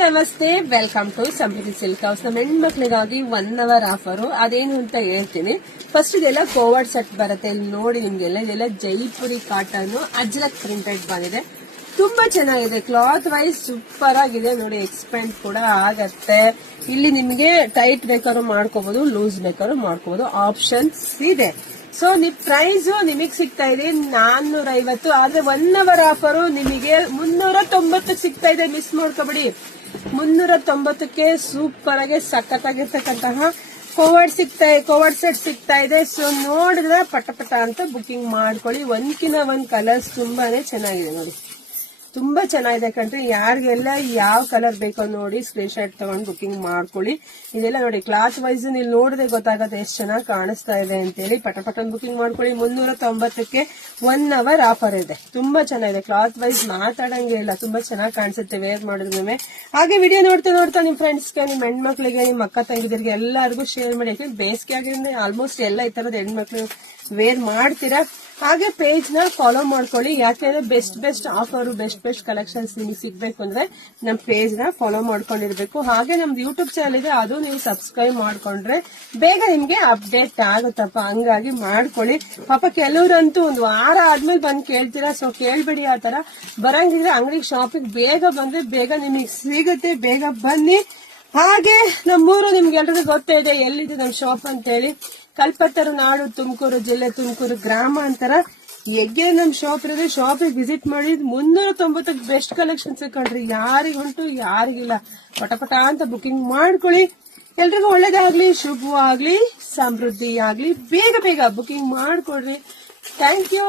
ನಮಸ್ತೆ, welcome to Samriddhi silk house. ನಮ್ಮ ಹೆಣ್ಮಕ್ಳಿಗಾಗಿ 1 ಅವರ್ ಆಫರ್ ಅದೇನು ಅಂತ ಹೇಳ್ತೀನಿ. ಫಸ್ಟ್ ಇದೆಲ್ಲ ಕೋವರ್ಡ್ ಸೆಟ್ ಬರುತ್ತೆ. ಇಲ್ಲಿ ನೋಡಿ ನಿಮ್ಗೆಲ್ಲ ಇದೆಲ್ಲ ಜೈಪುರಿ ಕಾಟನ್ ಅಜ್ರಕ್ ಪ್ರಿಂಟೆಡ್ ಬಂದಿದೆ. ತುಂಬಾ ಚೆನ್ನಾಗಿದೆ. ಕ್ಲಾತ್ ವೈಸ್ ಸೂಪರ್ ಆಗಿದೆ ನೋಡಿ. ಎಕ್ಸ್ಪೆಂಡ್ ಕೂಡ ಆಗತ್ತೆ. ಇಲ್ಲಿ ನಿಮ್ಗೆ ಟೈಟ್ ಬೇಕಾದ್ರೂ ಮಾಡ್ಕೋಬಹುದು, ಲೂಸ್ ಬೇಕಾದ್ರೂ ಮಾಡ್ಕೋಬಹುದು, ಆಪ್ಷನ್ಸ್ ಇದೆ. ಸೊ ಪ್ರೈಸ್ ನಿಮಗ್ ಸಿಗ್ತಾ ಇದೆ 450. ಆದ್ರೆ 1 ಅವರ್ ಆಫರ್ ನಿಮಗೆ 390 ಸಿಗ್ತಾ ಇದೆ. ಮಿಸ್ ಮಾಡ್ಕೋಬೇಡಿ. 390ಕ್ಕೆ ಸೂಪರ್ ಆಗಿ ಸಖತ್ತಾಗಿರ್ತಕ್ಕಂತಹ ಕೋವರ್ಡ್ ಸೆಟ್ ಸಿಗ್ತಾ ಇದೆ. ಸೊ ನೋಡಿದ್ರೆ ಪಟ ಅಂತ ಬುಕಿಂಗ್ ಮಾಡ್ಕೊಳ್ಳಿ. ಒಂದ್ಕಿನ ಒಂದ್ ಕಲರ್ಸ್ ತುಂಬಾನೇ ಚೆನ್ನಾಗಿದೆ ನೋಡಿ. ತುಂಬಾ ಚೆನ್ನಾಗಿದೆ ಕಣ್ರಿ. ಯಾರಿಗೆಲ್ಲ ಯಾವ ಕಲರ್ ಬೇಕೋ ನೋಡಿ ಸ್ಕ್ರೀನ್ ಶಾಟ್ ತಗೊಂಡು ಬುಕಿಂಗ್ ಮಾಡ್ಕೊಳ್ಳಿ. ಇದೆಲ್ಲ ನೋಡಿ ಕ್ಲಾತ್ ವೈಸ್ ನೀವು ನೋಡಿದ್ರೆ ಗೊತ್ತಾಗತ್ತೆ ಎಷ್ಟು ಚೆನ್ನಾಗಿ ಕಾಣಿಸ್ತಾ ಇದೆ ಅಂತೇಳಿ. ಪಟ ಬುಕಿಂಗ್ ಮಾಡ್ಕೊಳ್ಳಿ. 390ಕ್ಕೆ 1 ಅವರ್ ಆಫರ್ ಇದೆ. ತುಂಬಾ ಚೆನ್ನಾಗಿದೆ. ಕ್ಲಾತ್ ವೈಸ್ ಮಾತಾಡಂಗೆ ಇಲ್ಲ. ತುಂಬಾ ಚೆನ್ನಾಗಿ ಕಾಣಿಸುತ್ತೆ ವೇರ್ ಮಾಡಿದ್ರೆ. ಹಾಗೆ ವಿಡಿಯೋ ನೋಡ್ತಾ ನಿಮ್ ಫ್ರೆಂಡ್ಸ್ಗೆ, ನಿಮ್ ಹೆಣ್ಮಕ್ಳಿಗೆ, ನಿಮ್ ಅಕ್ಕ ತಂಗಿದಿರಿಗೆ ಎಲ್ಲರಿಗೂ ಶೇರ್ ಮಾಡಿ. ಯಾಕಂದ್ರೆ ಬೇಸಿಗೆ ಆಗಿದ್ರೆ ಆಲ್ಮೋಸ್ಟ್ ಎಲ್ಲ ಈ ತರದ ಹೆಣ್ಮಕ್ಳು ವೇರ್ ಮಾಡ್ತೀರಾ. ಹಾಗೆ ಪೇಜ್ ನ ಫಾಲೋ ಮಾಡ್ಕೊಳ್ಳಿ. ಯಾಕೆಂದ್ರೆ ಬೆಸ್ಟ್ ಆಫರ್, ಬೆಸ್ಟ್ ಕಲೆಕ್ಷನ್ಸ್ ನಿಮಗೆ ಸಿಗ್ಬೇಕು ಅಂದ್ರೆ ನಮ್ ಪೇಜ್ ನ ಫಾಲೋ ಮಾಡ್ಕೊಂಡಿರ್ಬೇಕು. ಹಾಗೆ ನಮ್ದು ಯೂಟ್ಯೂಬ್ ಚಾನಲ್ ಇದೆ, ಅದು ನೀವು ಸಬ್ಸ್ಕ್ರೈಬ್ ಮಾಡ್ಕೊಂಡ್ರೆ ಬೇಗ ನಿಮ್ಗೆ ಅಪ್ಡೇಟ್ ಆಗುತ್ತಪ್ಪ. ಹಂಗಾಗಿ ಮಾಡ್ಕೊಳ್ಳಿ. ಪಾಪ ಕೆಲವರಂತೂ 1 ವಾರ ಆದ್ಮೇಲೆ ಬಂದ್ ಕೇಳ್ತೀರಾ. ಸೊ ಕೇಳ್ಬೇಡಿ. ಆ ತರ ಬರಂಗಿದ್ರೆ ಅಂಗಡಿ ಶಾಪಿಗೆ ಬೇಗ ಬಂದ್ರೆ ಬೇಗ ನಿಮಗೆ ಸಿಗುತ್ತೆ. ಬೇಗ ಬನ್ನಿ. ಹಾಗೆ ನಮ್ಮೂರು ನಿಮ್ಗೆಲ್ರಿಗೂ ಗೊತ್ತೇ ಇದೆ ಎಲ್ಲಿದೆ ನಮ್ ಶಾಪ್ ಅಂತ ಹೇಳಿ. ಕಲ್ಪತರು ನಾಡು, ತುಮಕೂರು ಜಿಲ್ಲೆ, ತುಮಕೂರು ಗ್ರಾಮಾಂತರ. ಎಗ್ಗೆ ನಮ್ ಶಾಪ್ ಇರೋದು. ಶಾಪಿಗೆ ವಿಸಿಟ್ ಮಾಡಿ. 390ಕ್ಕೆ ಬೆಸ್ಟ್ ಕಲೆಕ್ಷನ್ಸ್ ಕಂಡ್ರಿ. ಯಾರಿಗುಂಟು ಯಾರಿಗಿಲ್ಲ. ಪಟ ಅಂತ ಬುಕಿಂಗ್ ಮಾಡ್ಕೊಳ್ಳಿ. ಎಲ್ರಿಗೂ ಒಳ್ಳೇದಾಗ್ಲಿ, ಶುಭವಾಗ್ಲಿ, ಸಮೃದ್ಧಿ ಆಗ್ಲಿ. ಬೇಗ ಬುಕಿಂಗ್ ಮಾಡ್ಕೊಡ್ರಿ. Thank you.